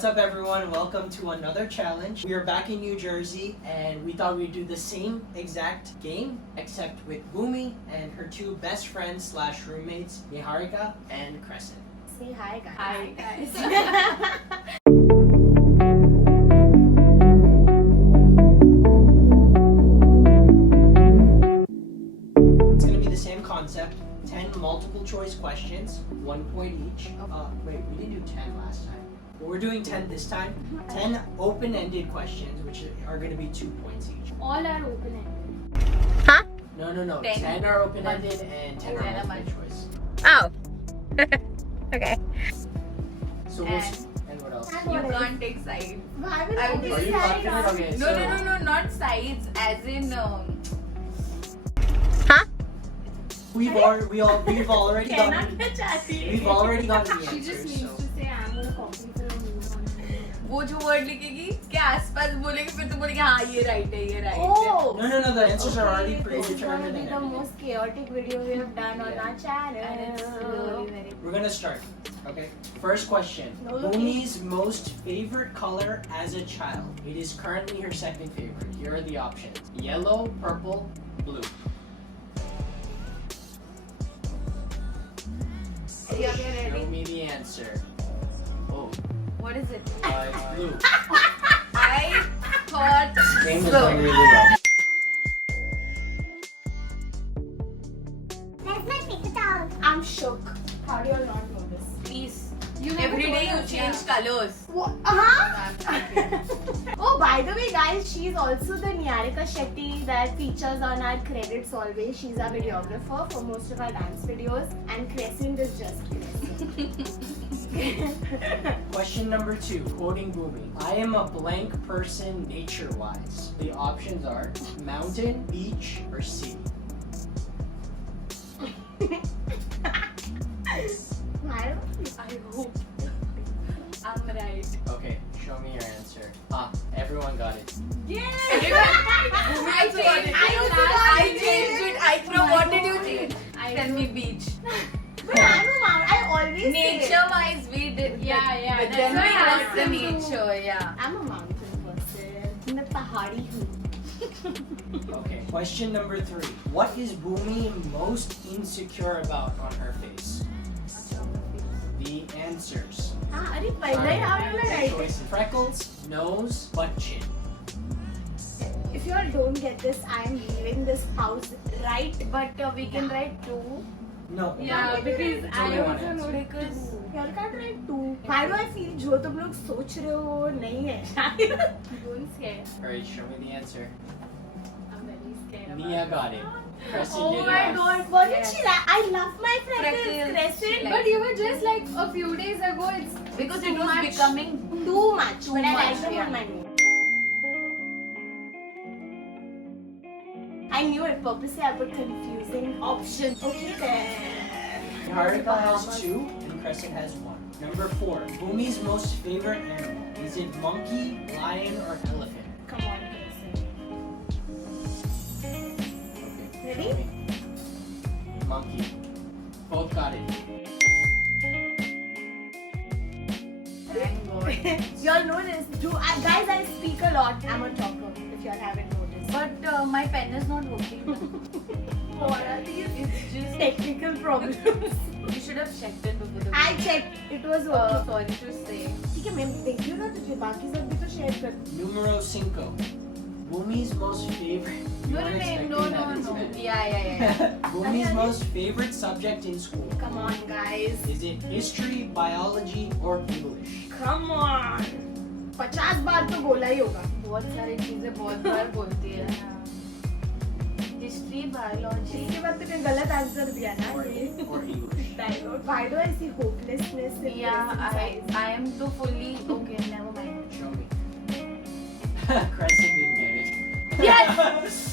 What's up everyone? Welcome to another challenge. We are back in New Jersey and we thought we'd do the same exact game except with Bhumi and her two best friends slash roommates, Niharika and Crescent. Say hi guys. Hi guys. It's going to be the same concept. 10 multiple choice questions, 1 point each. Wait, we didn't do 10 last time. But we're doing 10 this time. 10 open-ended questions, which are going to be 2 points each. All are open-ended. Huh? No. 10. 10 are open-ended and 10 are 10 are multiple choice. Oh. Okay. So And- and what else? You can't take sides. Why will I I will be Are you sad? confident? Okay, No, so no, not sides. As in, Huh? we've already gotten we've already gotten the She just answers. needs So to say I'm gonna copy for you. वो जो word लिखेगी के आसपास बोलेगी फिर तो बोलेगी हाँ ये right है ये right है. Oh. no, the answers are already This is going to predetermined. be and the everything. most chaotic video we have done on our And it's channel. really very. We're gonna start. Okay. First question. No looking. Bhumi's most favorite color as a child. It is currently her second favorite. Here are the options: yellow, purple, blue. Yeah, we are Show ready. me the answer. Oh, What is it? it's blue. I thought Game is so. going really well. I'm shook. How do you all not know this? Please. You never Every day told you us, change colors. What? Huh? I'm kidding. Oh, by the way, guys, she's also the Niharika Shetty that features on our credits always. She's our videographer for most of our dance videos, and Crescent is just Crescent. Question number 2, quoting Bhumi. I am a blank person nature-wise. The options are mountain, beach, or sea. I I hope I'm right. Okay, show me your answer. Everyone got it. I changed it. I changed it. I throw. What did you change? Tell me beach. But I'm a mom. I always say Nature-wise, we did. Yeah, But that's then why we I lost asked the him to- nature. Yeah. I'm a mountain person. मैं पहाड़ी हूँ. Okay, question number 3. What is Bhumi most insecure about on her face? The answers. हाँ, अरे पहले ही आपने The right. choices. Freckles, nose, butt chin. If you all don't get this, I am leaving this house right. But we can write two. No. Yeah, because It's I only one also answer. know Because You all can't write two. Why do I feel जो तुम लोग सोच रहे हो वो नहीं है शायद. don't scare. Alright, show me the answer. I'm very scared. Nia got it. Crescent Oh did my not. god, wasn't she right? I love my freckles, Freckles. Crescent. Like- But you were just like a few days ago. It's because Too it was much. becoming. Too much. Too but I much, like them yeah. on my name. I knew it. Purposely I put confusing options. Okay then. Niharika has 2 and Crescent has 1. Number 4. Bhumi's most favorite animal. Is it monkey, lion, or elephant? Come on, Crescent. Okay. Ready? Monkey. Both got it. Thank God. Y'all know this. Guys, I speak a lot. I'm a talker, if y'all haven't noticed. But my pen is not working. What are these? It's just. Technical problems. You should have checked it before the. I checked. It was okay. Sorry to say. ठीक है मैं देख रही हूँ ना तुझे बाकी सब भी तो शेयर कर. Numero 5. Bhumi's most favorite. You No, weren't expecting that, no. isn't it? Yeah. Bhumi's most favorite subject in school. Come on, guys. Is it history, biology, or English? Come on. 50 बार तो बोला ही होगा. बहुत सारी चीजें बहुत बार बोलती है. History, biology. इसके बाद तूने गलत आंसर दिया ना Or, ये. or English? Dialogue. Why do I see hopelessness in Yeah, Crescent's eyes? I am too fully okay. Never mind. Show me. Crescent didn't get it. Yes.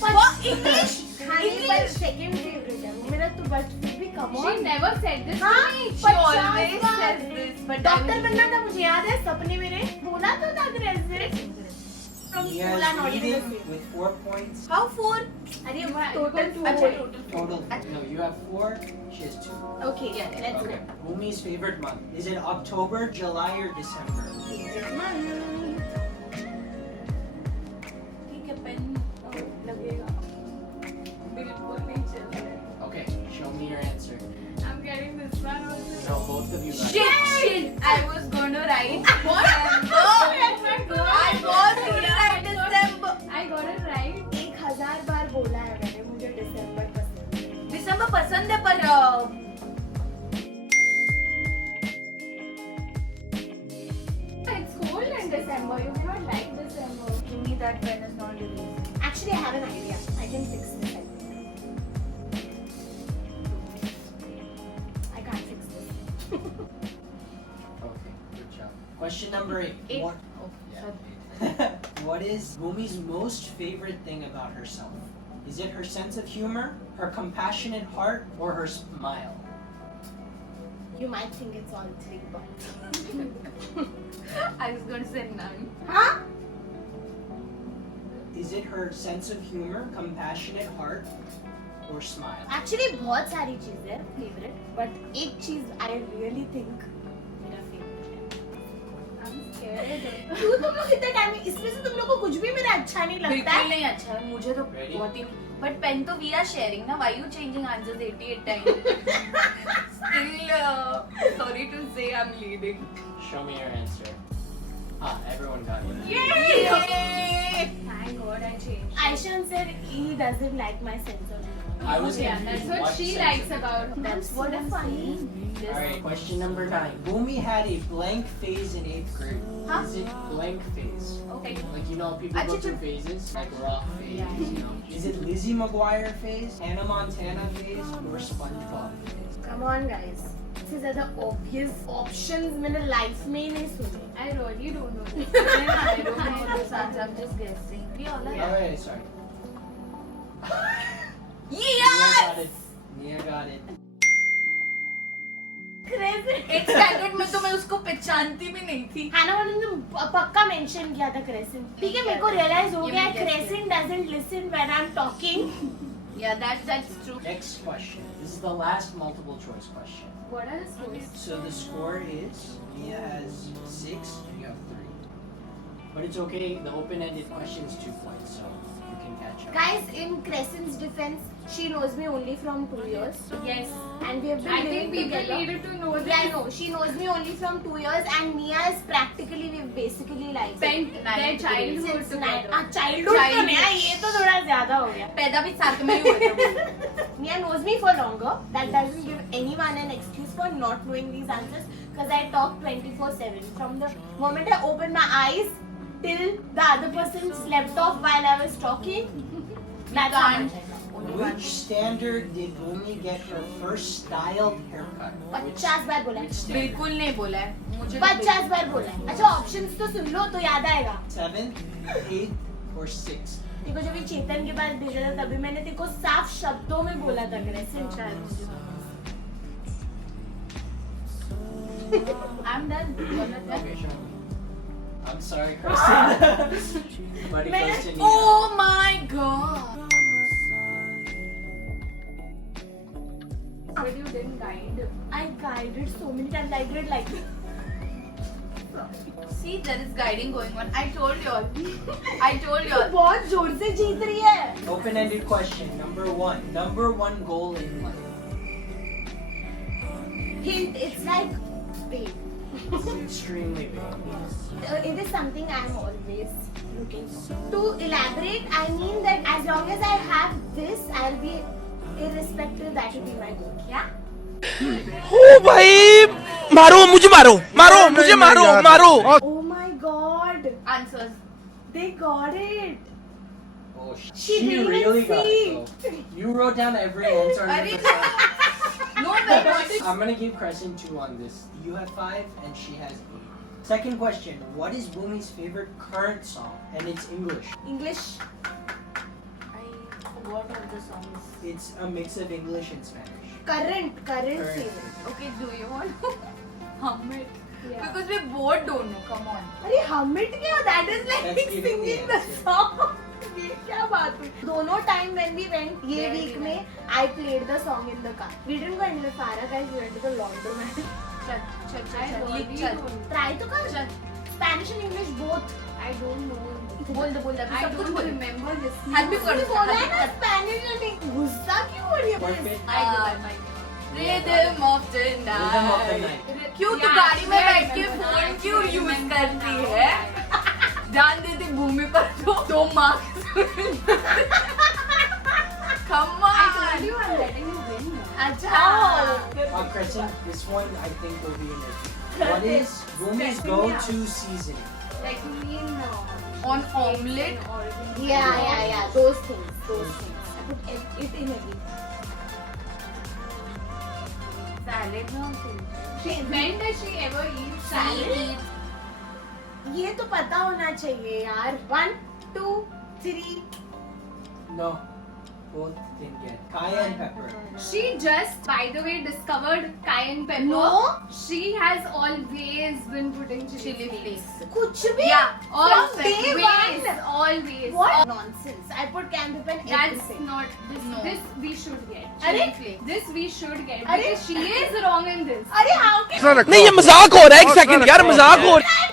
What English? खाने पर second favorite है वो मेरा तो but फिर भी come She on. never said this हाँ, to me. She 50 always bar. says this, but doctor बनना था मुझे याद है सपने मेरे बोला तो था Crescent. From He school has and not in the leading same. with 4 points. How 4? अरे Why- total because 2 अच्छा, total. Total. No, you have 4. She has 2. Okay, yeah, let's Okay. go. Bhumi's favorite month. Is it October, July, or December? Favorite पसंद है पर It's cold in December. You may not like December. give me that pen is not released. Actually, I have an idea. I can fix this. I can't fix this. Okay, good job. Question number 8. Eight. What, Oh, yeah, sorry. 8. What is Bhumi's most favorite thing about herself? Is it her sense of humor, her compassionate heart, or her smile? You might think it's all three, but. I was going to say none. Huh? Is it her sense of humor, compassionate heart, or smile? Actually, बहुत सारी चीजें हैं favorite, but एक चीज I really think मेरा favorite है. I'm scared. क्यों तुम लोग इतने टाइम इसमें से तुम लोग को कुछ भी मेरा अच्छा नहीं लगता बिल्कुल है? नहीं अच्छा है मुझे तो Ready? बहुत ही बट पेन तो वी आर शेयरिंग ना why you changing answers 88 times still sorry to say I am leading Show me your answer. Ah, everyone got it. Yay! Thank God I changed. Aishan said he doesn't like my sense of humor. I was Yeah, confused. that's what she sense likes of about. That's So what I'm funny. saying. Alright, question number 9. Bhumi had a blank phase in 8th grade. Huh? Is it blank phase? Okay. Like, you know, people go Achha, through phases, like rock phase, Yeah. you know. Is it Lizzie McGuire phase, Hannah Montana phase, or SpongeBob phase? Come on, guys. इससे ज्यादा obvious options मैंने life में ही नहीं सुने. I really don't know this. I don't know this answer. I'm just guessing. We all are. Alright, sorry. Nia Yes! got it. Nia got it. Crazy. 8th standard में तो मैं उसको पहचानती भी नहीं थी. Hannah Montana ने पक्का mention किया था Crescent. ठीक है मेरे को realize हो ये गया मैं guess Crescent doesn't listen when I'm talking. Yeah, that's true. Next question. This is the last multiple choice question. What are the scores? So the score is Nia has 6, you have 3. But it's okay, the open-ended question is 2 points, so you can catch up. Guys, in Crescent's defense, she knows me only from 2 years. Yes. And we have been I living think people together. needed to know Yeah, I that. know. She knows me only from 2 years, and Nia is practically we've basically like Spent their Ninth childhood since together. childhood तो नहीं है, ये तो थोड़ा ज्यादा हो गया. पैदा भी साथ में ही हुए थे वो. Nia knows me for longer. That doesn't give anyone an excuse for not knowing these answers, because I talk 24/7 from the moment I open my eyes till the other person slept off while I was talking. That's how much I know. Which standard did Bhumi get her first styled haircut? 50 बार बोला है. Which standard? बिल्कुल नहीं बोला है मुझे. 50 बार बोला है. अच्छा ऑप्शंस तो सुन लो तो याद आएगा. 7th, 8th, or 6th? देखो जब ये चेतन के पास भेजा था तभी मैंने तेको साफ शब्दों में बोला था Crescent शायद. I'm done. Okay, show me. I'm sorry, Kristen. But it goes to Nia. Oh my god. But you didn't guide. I guided so many times. I did like See, there is guiding going on. I told you all. I told you all. बहुत जोर से जीत रही है. Open-ended question. Number 1. Number 1 goal in life. Hint. It's like big. It's extremely big. It is something I'm always looking for. To elaborate, I mean that as long as I have this, I'll be irrespective. That will be my goal. Yeah. ओ भाई मारो मुझे मारो मारो मुझे मारो मारो Oh my God! Answers. They got it. Oh, She didn't really even got see. it, though. You wrote down every answer. on Arey, the side. No, but I'm gonna give Crescent 2 on this. You have 5 and she has 8. Second question. What is Bhumi's favorite current song? And it's English. English. I forgot all the songs. It's a mix of English and Spanish. Current Current. favorite. Okay, do you want to hum it? Yeah. Because we both don't know. Come on. अरे hum it क्या? That is like That's giving the singing the answer. song. ये क्या बात हुई? दोनों time when we went ये Yeah, week yeah. में I played the song in the car. We didn't go in the Farah guys. We went to the laundromat. Chal, chal, I chal, chal. really Lick, chal. don't. Try to कर. Chal. Spanish and English both. I don't know. बोल दे बोल दे. I सब कुछ don't बोल. remember listening. Happy तूने birthday. बोला है ना Spanish and English. गुस्सा क्यों हो रही है? Perfect. I do. Rhythm of the Rhythm of the night. night. क्यों तू Yeah, गाड़ी में yeah, बैठ के remember फोन that. क्यों यूज Remember करती now. है? ध्यान देती भूमि पर तो marks. Come I told on. you I'm letting you win now. अच्छा. Crescent, this one I think will be in it. What is Bhumi's go-to seasoning? Like me, no. On omelette. Yeah. Those things. I put it in everything. Salad में also. When does she ever eat salad? ये तो पता होना चाहिए यार. 1, 2, 3. No, both can get cayenne pepper. She just, by the way, discovered cayenne pepper. No. She has always been putting chili flakes. कुछ भी. Yeah, From day Always, one. always. What nonsense? I put cayenne pepper in That's everything. not this. No. This we should get. अरे? This we should get अरे? because she is wrong in this. अरे how can नहीं ये मजाक हो रहा है एक सेकंड यार मजाक हो रहा है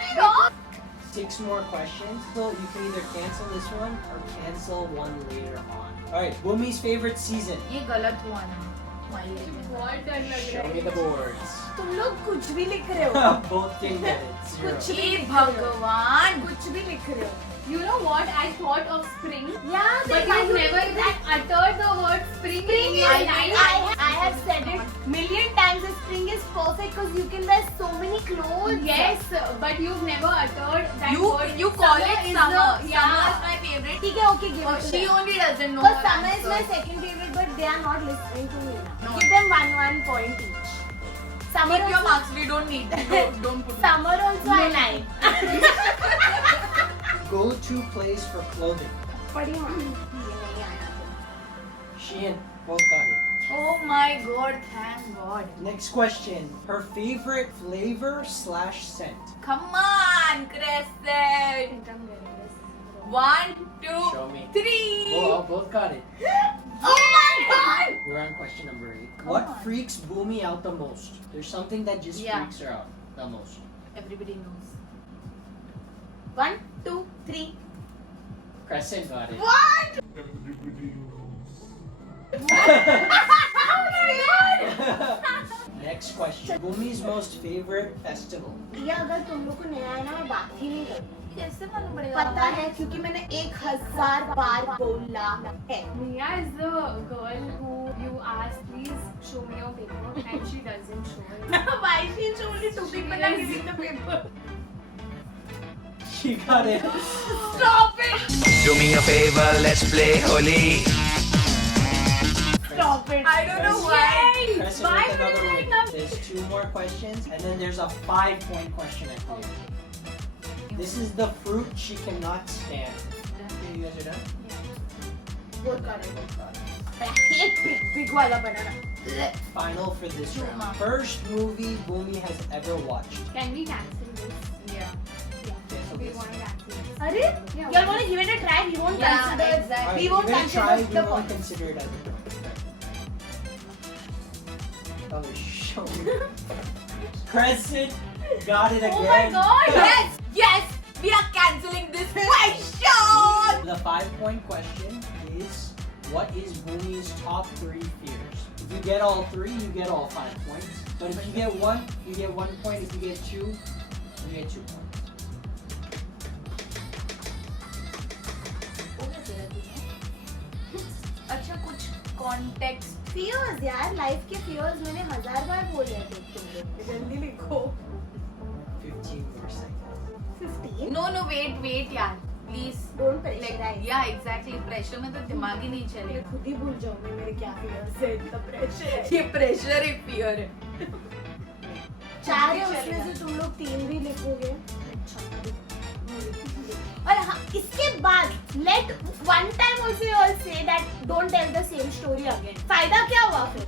6 more questions. So you can either cancel this one or cancel one later on. Alright, Bhumi's favorite season. ये गलत हुआ ना. हमारे लिए. What डर लग Show me the रहा है. boards. तुम लोग कुछ भी लिख रहे हो. Both can get it. Zero. कुछ भी हे लिख रहे हो. भगवान. कुछ भी लिख रहे हो. You know what? I thought of spring, Yeah, but then you've why never you do that? uttered the word spring. Spring in is your nice. life. I have said it million times. That spring is perfect because you can wear so many clothes. Yes, but you've never uttered that word. You call it is summer. the- yeah. Summer is my favorite. ठीक है, okay, give Oh, it to she them. only doesn't know. Because her summer is my answer. second favorite, but they are not listening to me now. No. Give them one point each. Summer Keep your also, marks. We don't need that. Don't put. summer also I like. Go-to place for clothing. पढ़ी हो? ये नहीं आया. Shein, both got it. Oh my God! Thank God. Next question. Her favorite flavor/scent. Come on, Crescent. 1, 2, Show me. 3. Oh, both got it. Oh my god! We're on question number 8. Come What on. freaks Bhumi out the most? There's something that just Yeah. freaks her out the most. Everybody knows. 1, 2, 3. Crescent got it. What? Next question. Bhumi's most favorite festival. ये अगर तुम लोग को नहीं आया ना मैं बात ही नहीं करूँ. कैसे मालूम पड़ेगा? पता है क्योंकि मैंने 1000 बार बोला है. Mia is the girl who you ask, please show me your paper, and she doesn't show it. Why she only two people are giving the paper? She got it. Stop it! Do me a favor, let's play Holi. Stop it! I don't know why. Crescent Why with another would I win. not- There's 2 more questions, and then there's a 5-point question at the end. This is the fruit she cannot stand. Okay, you guys are done? Both got it. Both got it. I hate big वाला banana. Final for this Chuma. round. First movie Bhumi has ever watched. Can we cancel this? Yeah. Cancel We this. want to cancel this. अरे Yeah. you're gonna give it a try. We won't Yeah, consider. exactly. Alright, We won't give it a try. consider We the won't point. consider it as a point. Oh, show me. Crescent got it again. Oh my God! Yes, yes. We are cancelling this question. The 5-point question is, what is Bhumi's top 3 fears? If you get all 3, you get all 5 points. But if you get 1, you get 1 point. If you get 2, you get 2 points. अच्छा कुछ context. Fears यार, life के fears मैंने 1000 बार बोले हैं तुम लोग. जल्दी लिखो. 15 more seconds. 15. No, wait यार. Please. Don't Like, pressurize. yeah, exactly. Pressure में तो दिमाग ही नहीं मैं चलेगा. खुद ही भूल जाऊंगी मेरे क्या fears है. इतना pressure है. ये pressure एक fear है. 4 है उसमें से तुम लोग 3 भी लिखोगे. और हाँ, इसके बाद let one time also you all say that don't tell the same story again. फायदा क्या हुआ फिर?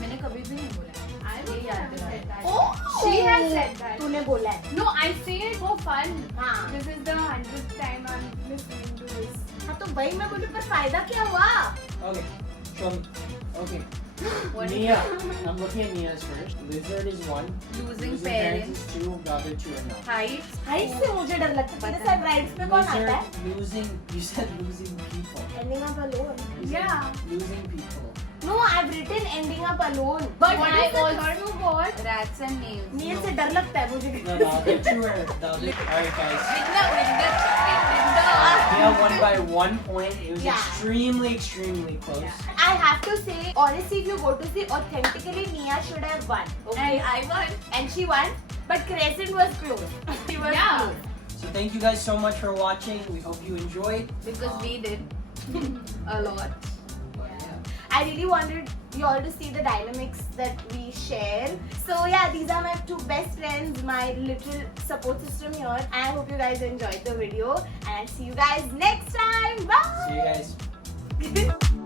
मैंने कभी भी नहीं बोला. I ये don't याद have said दिलाया. that. Oh, She has said that. तूने बोला है. No, I say it for fun. हाँ. This is the 100th time I'm listening to this. हाँ तो भाई मैं बोली पर फायदा क्या हुआ? Okay, show me. Okay. What is Nia. I'm looking at Nia's first. Lizard is 1. Losing Losing parents. is 2. The other 2 are not. Heights. Height से मुझे डर लगता है. तेरे साथ राइड्स में कौन आता है? Lizard, losing. You said losing people. Ending up alone. You said Yeah. Losing people. No, I've written ending up alone. But what I is the also third? got Rats and nails. Neil से डर लगता है मुझे. No, the other two are the other. Alright, guys. Winner. Mia won by 1 point. It was Yeah. extremely close. I have to say, honestly, if you go to see authentically, Mia should have won. Okay. And I won. And she won, but Crescent was close. She was Yeah. close. So thank you guys so much for watching. We hope you enjoyed. Because we did a lot. I really wanted you all to see the dynamics that we share. So yeah, these are my two best friends, my little support system here. I hope you guys enjoyed the video, and I'll see you guys next time. Bye. See you guys.